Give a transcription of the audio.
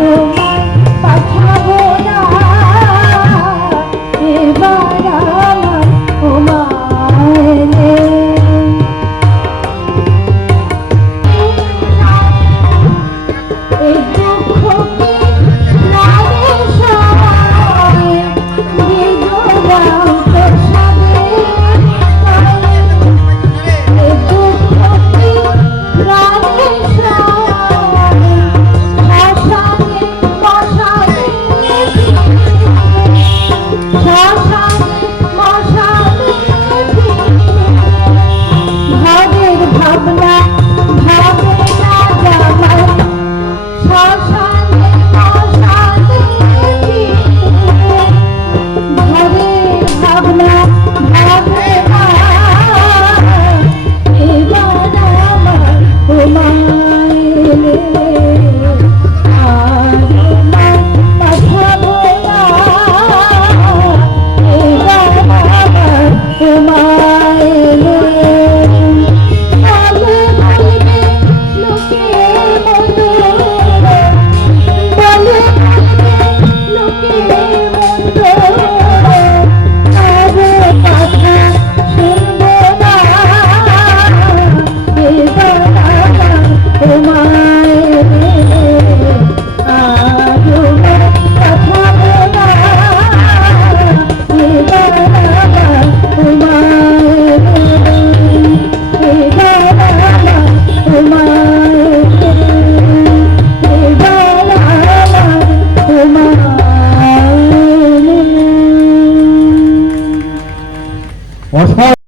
তোমার অসাধারণ